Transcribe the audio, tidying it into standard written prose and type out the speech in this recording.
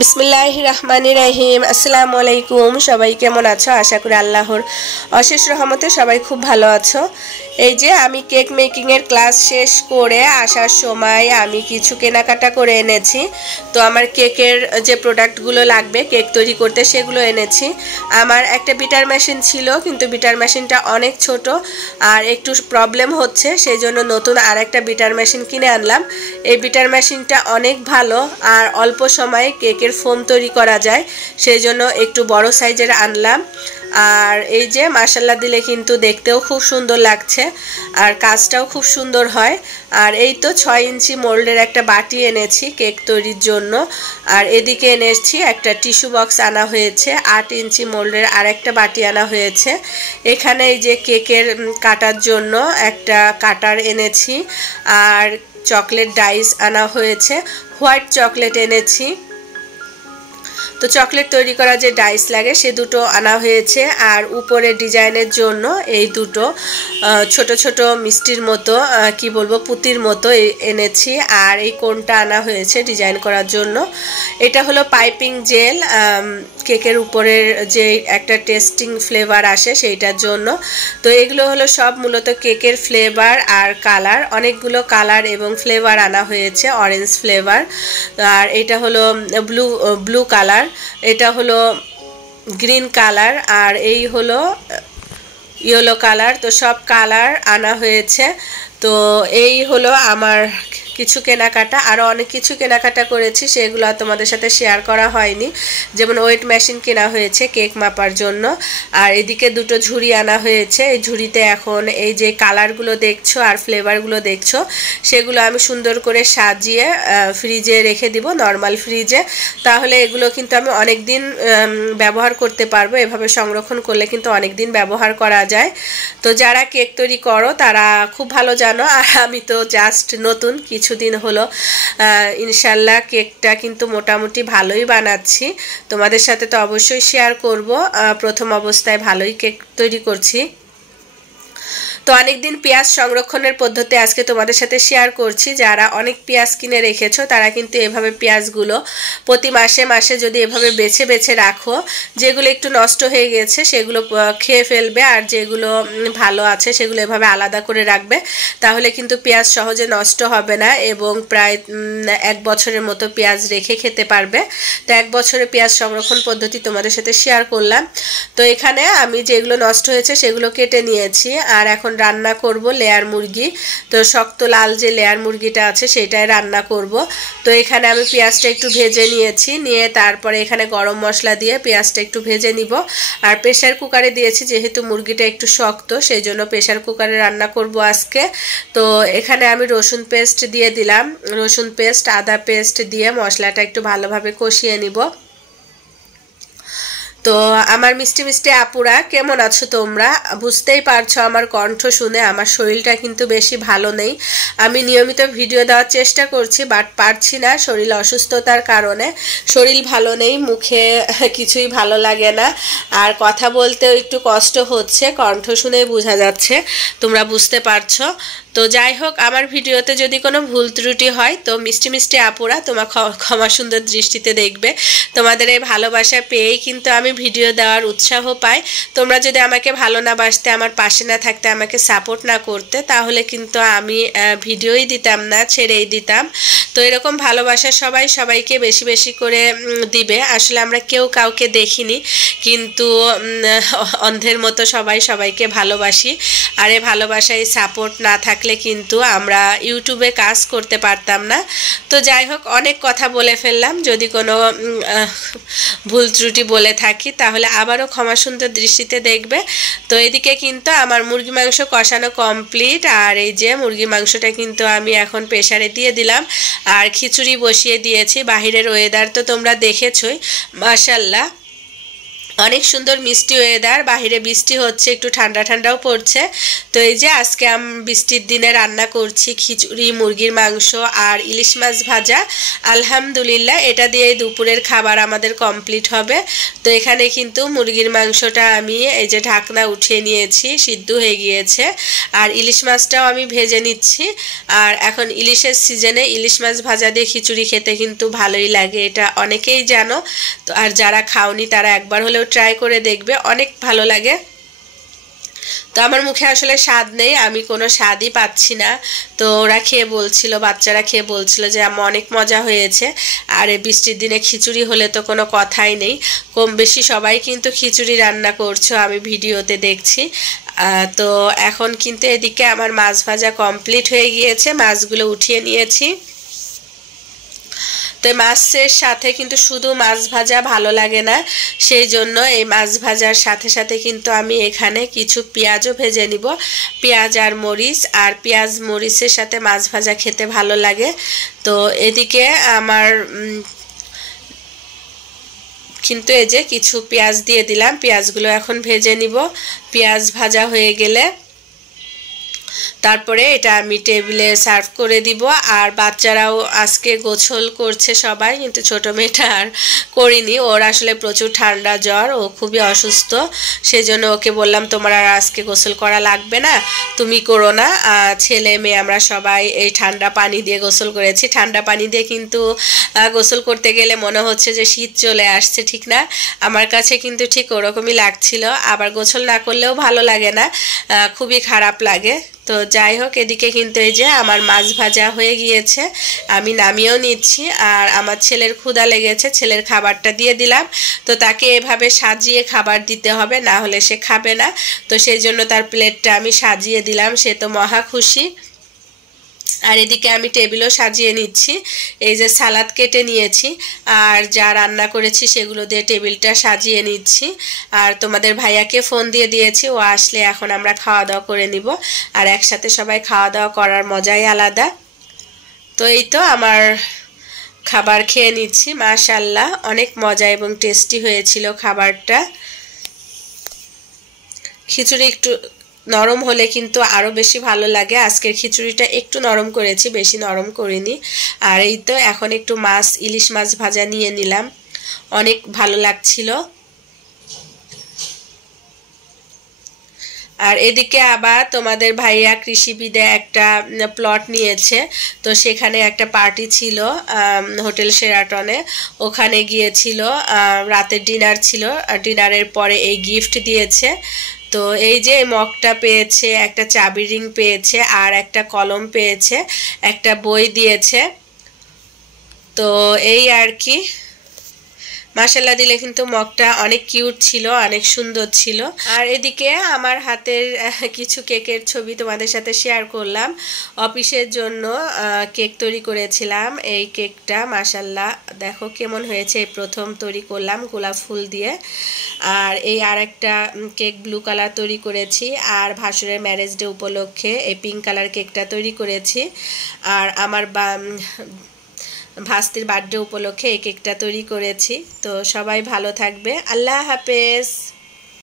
বিসমিল্লাহির রহমানির রহিম। আসসালামু আলাইকুম। সবাই কেমন আছো? আশা করি আল্লাহর অশেষ রহমতে সবাই খুব ভালো আছো। এই যে আমি কেক মেকিংয়ের ক্লাস শেষ করে আসার সময় আমি কিছু কেনাকাটা করে এনেছি। তো আমার কেকের যে প্রোডাক্টগুলো লাগবে কেক তৈরি করতে সেগুলো এনেছি। আমার একটা বিটার মেশিন ছিল, কিন্তু বিটার মেশিনটা অনেক ছোট আর একটু প্রবলেম হচ্ছে, সেই জন্য নতুন আর একটা বিটার মেশিন কিনে আনলাম। এই বিটার মেশিনটা অনেক ভালো আর অল্প সময়ে কেকের ফোম তৈরি করা যায়, সেই জন্য একটু বড় সাইজের আনলাম। আর এই যে মাশাআল্লাহ দিলে কিন্তু দেখতেও খুব সুন্দর লাগছে আর কাজটাও খুব সুন্দর হয়। আর এই তো 6 ইঞ্চি মোল্ডের একটা বাটি এনেছি কেক তৈরির জন্য। আর এদিকে এনেছি একটা টিস্যু বক্স আনা হয়েছে, 8 ইঞ্চি মোল্ডের আর একটা বাটি আনা হয়েছে। এখানে এই যে কেকের কাটার জন্য একটা কাটার এনেছি আর চকলেট ডাইস আনা হয়েছে, হোয়াইট চকলেট এনেছি। তো চকলেট তৈরি করা যে ডাইস লাগে সে দুটো আনা হয়েছে। আর উপরে ডিজাইনের জন্য এই দুটো ছোট ছোট মিষ্টির মতো কি বলবো পুতির মতো এনেছি। আর এই কোনটা আনা হয়েছে ডিজাইন করার জন্য। এটা হলো পাইপিং জেল, কেকের উপরের যে একটা টেস্টিং ফ্লেভার আসে সেইটার জন্য। তো এগুলো হলো সব মূলত কেকের ফ্লেভার আর কালার, অনেকগুলো কালার এবং ফ্লেভার আনা হয়েছে, অরেঞ্জ ফ্লেভার। আর এটা হলো ব্লু কালার, এটা হলো গ্রিন কালার, আর এই হলো ইয়েলো কালার। তো সব কালার আনা হয়েছে। তো এই হলো আমার কিছু কেনাকাটা। আরও অনেক কিছু কেনাকাটা করেছি, সেগুলো তোমাদের সাথে শেয়ার করা হয়নি। যেমন ওয়েট মেশিন কেনা হয়েছে কেক মাপার জন্য। আর এদিকে দুটো ঝুড়ি আনা হয়েছে। এই ঝুড়িতে এখন এই যে কালারগুলো দেখছো আর ফ্লেভারগুলো দেখছো সেগুলো আমি সুন্দর করে সাজিয়ে ফ্রিজে রেখে দিব, নর্মাল ফ্রিজে। তাহলে এগুলো কিন্তু আমি অনেক দিন ব্যবহার করতে পারবো। এভাবে সংরক্ষণ করলে কিন্তু অনেক দিন ব্যবহার করা যায়। তো যারা কেক তৈরি করো তারা খুব ভালো জানো, আর আমি তো জাস্ট নতুন কিছুদিন হলো। ইনশাল্লাহ কেকটা কিন্তু মোটামুটি ভালোই বানাচ্ছি, তোমাদের সাথে তো অবশ্যই শেয়ার করব। প্রথম অবস্থায় ভালোই কেক তৈরি করছি। তো অনেকদিন পেঁয়াজ সংরক্ষণের পদ্ধতি আজকে তোমাদের সাথে শেয়ার করছি। যারা অনেক পেঁয়াজ কিনে রেখেছো তারা কিন্তু এভাবে পেঁয়াজগুলো প্রতি মাসে মাসে যদি এভাবে বেছে বেছে রাখো, যেগুলো একটু নষ্ট হয়ে গেছে সেগুলো খেয়ে ফেলবে, আর যেগুলো ভালো আছে সেগুলো এভাবে আলাদা করে রাখবে। তাহলে কিন্তু পেঁয়াজ সহজে নষ্ট হবে না এবং প্রায় 1 বছরের মতো পেঁয়াজ রেখে খেতে পারবে। তো 1 বছরের পেঁয়াজ সংরক্ষণ পদ্ধতি তোমাদের সাথে শেয়ার করলাম। তো এখানে আমি যেগুলো নষ্ট হয়েছে সেগুলো কেটে নিয়েছি। আর এখন রান্না করব লেয়ার মুরগি। তো শক্ত লাল যে লেয়ার মুরগিটা আছে সেটাই রান্না করব। তো এখানে আমি পেঁয়াজটা একটু ভেজে নিয়েছি, নিয়ে তারপরে এখানে গরম মশলা দিয়ে পেঁয়াজটা একটু ভেজে নিব। আর প্রেসার কুকারে দিয়েছি, যেহেতু মুরগিটা একটু শক্ত সেই জন্য প্রেসার কুকারে রান্না করব আজকে। তো এখানে আমি রসুন পেস্ট দিয়ে দিলাম, রসুন পেস্ট আদা পেস্ট দিয়ে মশলাটা একটু ভালোভাবে কষিয়ে নিব। তো আমার মিষ্টি মিষ্টি আপুরা কেমন আছো তোমরা? বুঝতেই পারছো আমার কণ্ঠ শুনে আমার শরীরটা কিন্তু বেশি ভালো নেই। আমি নিয়মিত ভিডিও দেওয়ার চেষ্টা করছি বাট পারছি না, শরীর অসুস্থতার কারণে। শরীর ভালো নেই, মুখে কিছুই ভালো লাগে না, আর কথা বলতেও একটু কষ্ট হচ্ছে, কণ্ঠ শুনেই বোঝা যাচ্ছে, তোমরা বুঝতে পারছো। তো যাই হোক, আমার ভিডিওতে যদি কোনো ভুল ত্রুটি হয় তো মিষ্টি মিষ্টি আপুরা তোমার ক্ষমা সুন্দর দৃষ্টিতে দেখবে। তোমাদের এই ভালোবাসা পেয়েই কিন্তু আমি ভিডিও দেওয়ার উৎসাহ পাই। তোমরা যদি আমাকে ভালো না বাসতে, আমার পাশে না থাকতে, আমাকে সাপোর্ট না করতে, তাহলে কিন্তু আমি ভিডিওই দিতাম না, ছেড়েই দিতাম। তো এরকম ভালোবাসা সবাই সবাইকে বেশি বেশি করে দিবে। আসলে আমরা কেউ কাউকে দেখিনি, কিন্তু অন্ধের মতো সবাই সবাইকে ভালোবাসি। আর এই ভালোবাসায় সাপোর্ট না থাকলে কিন্তু আমরা ইউটিউবে কাজ করতে পারতাম না। তো যাই হোক, অনেক কথা বলে ফেললাম, যদি কোনো ভুল ত্রুটি বলে থাকি তাহলে আবারও ক্ষমা সুন্দর দৃষ্টিতে দেখবে। তো এদিকে কিন্তু আমার মুরগি মাংস কষানো কমপ্লিট। আর এই যে মুরগি মাংসটা কিন্তু আমি এখন প্রেসারে দিয়ে দিলাম আর খিচুড়ি বসিয়ে দিয়েছি। বাহিরের ওয়েদার তো তোমরা দেখেছোই, মাশাআল্লাহ অনেক সুন্দর মিষ্টি ওয়েদার, বাহিরে বৃষ্টি হচ্ছে, একটু ঠান্ডা ঠান্ডাও পড়ছে। তো এই যে আজকে বৃষ্টির দিনে রান্না করছি খিচুড়ি, মুরগির মাংস আর ইলিশ মাছ ভাজা। আলহামদুলিল্লাহ এটা দিয়েই দুপুরের খাবার আমাদের কমপ্লিট হবে। তো এখানে কিন্তু মুরগির মাংসটা আমি এই যে ঢাকনা উঠিয়ে নিয়েছি, সিদ্ধ হয়ে গিয়েছে। আর ইলিশ মাছটাও আমি ভেজে নিচ্ছি। আর এখন ইলিশের সিজনে ইলিশ মাছ ভাজা দিয়ে খিচুড়ি খেতে কিন্তু ভালোই লাগে, এটা অনেকেই জানো। তো আর যারা খাওনি তারা একবার হলেও ট্রাই করে দেখবে, অনেক ভালো লাগে। তো আমার মুখে আসলে স্বাদ নেই, আমি কোনো স্বাদই পাচ্ছি না। তো ওরা খেয়ে বলছিল, বাচ্চারা খেয়ে বলছিল যে আম্মা অনেক মজা হয়েছে। আর এই বৃষ্টির দিনে খিচুড়ি হলে তো কোনো কথাই নেই। কম বেশি সবাই কিন্তু খিচুড়ি রান্না করছো, আমি ভিডিওতে দেখছি। তো এখন কিন্তু এদিকে আমার মাছ ভাজা কমপ্লিট হয়ে গিয়েছে, মাছগুলো উঠিয়ে নিয়েছি। তো মাছের সাথে কিন্তু শুধু মাছ ভাজা ভালো লাগে না, সেই জন্য এই মাছ ভাজার সাথে সাথে কিন্তু আমি এখানে কিছু পেঁয়াজও ভেজে নিব। পেঁয়াজ আর মরিচ, আর পেঁয়াজ মরিচের সাথে মাছ ভাজা খেতে ভালো লাগে। তো এদিকে আমার কিন্তু এই যে কিছু পেঁয়াজ দিয়ে দিলাম, পেঁয়াজগুলো এখন ভেজে নিব। পেঁয়াজ ভাজা হয়ে গেলে তারপরে এটা আমি টেবিলে সার্ভ করে দিব। আর বাচ্চারাও আজকে গোসল করছে সবাই, কিন্তু ছোট মেয়েটা আর করিনি, ওর আসলে প্রচুর ঠান্ডা জ্বর, ও খুবই অসুস্থ। সেজন্য ওকে বললাম তোমার আর আজকে গোসল করা লাগবে না, তুমি করো না। ছেলে মেয়ে আমরা সবাই এই ঠান্ডা পানি দিয়ে গোসল করেছি। ঠান্ডা পানি দিয়ে কিন্তু গোসল করতে গেলে মনে হচ্ছে যে শীত চলে আসছে, ঠিক না? আমার কাছে কিন্তু ঠিক ওরকমই লাগছিল। আবার গোসল না করলেও ভালো লাগে না, খুবই খারাপ লাগে। তো যাই হোক, এদিকে কিন্তু এই যে আমার মাছ ভাজা হয়ে গিয়েছে, আমি নামিয়েও নিচ্ছি। আর আমার ছেলের ক্ষুধা লেগেছে, ছেলের খাবারটা দিয়ে দিলাম। তো তাকে এভাবে সাজিয়ে খাবার দিতে হবে, না হলে সে খাবে না। তো সেই জন্য তার প্লেটটা আমি সাজিয়ে দিলাম, সে তো মহা খুশি। আর এদিকে আমি টেবিলও সাজিয়ে নিচ্ছি, এই যে সালাদ কেটে নিয়েছি আর যা রান্না করেছি সেগুলো দিয়ে টেবিলটা সাজিয়ে নিচ্ছি। আর তোমাদের ভাইয়াকে ফোন দিয়ে দিয়েছি, ও আসলে এখন আমরা খাওয়া দাওয়া করে নিব। আর একসাথে সবাই খাওয়া দাওয়া করার মজাই আলাদা। তো এই তো আমার খাবার খেয়ে নিচ্ছি, মাশাআল্লাহ অনেক মজা এবং টেস্টি হয়েছিল খাবারটা। খিচুড়ি একটু নরম হলে কিন্তু আরও বেশি ভালো লাগে। আজকের খিচুড়িটা একটু নরম করেছি, বেশি নরম করিনি। আর এই তো এখন একটু ইলিশ মাছ ভাজা নিয়ে নিলাম, অনেক ভালো লাগছিল। আর এদিকে আবার তোমাদের ভাইয়া কৃষিবিদে একটা প্লট নিয়েছে, তো সেখানে একটা পার্টি ছিল হোটেল শেরাটনে, ওখানে গিয়েছিল। রাতের ডিনার ছিল, আর ডিনারের পরে এই গিফট দিয়েছে। তো এই যে মগটা পেয়েছে, একটা চাবি রিং পেয়েছে, আর একটা কলম পেয়েছে, একটা বই দিয়েছে। তো এই আর কি, মাশাআল্লাহ দিলে কিন্তু মগটা অনেক কিউট ছিল, অনেক সুন্দর ছিল। আর এদিকে আমার হাতের কিছু কেকের ছবি তোমাদের সাথে শেয়ার করলাম। অফিসের জন্য কেক তৈরি করেছিলাম, এই কেকটা মাশাআল্লাহ দেখো কেমন হয়েছে, এই প্রথম তৈরি করলাম গোলাপ ফুল দিয়ে। আর এই আরেকটা কেক ব্লু কালার তৈরি করেছি। আর ভাসুরের ম্যারেজ ডে উপলক্ষে এই পিঙ্ক কালার কেকটা তৈরি করেছি। আর আমার ভাস্তির বার্থডে উপলক্ষে এই কেকটা তৈরি করেছি। তো সবাই ভালো থাকবে, আল্লাহ হাফেজ।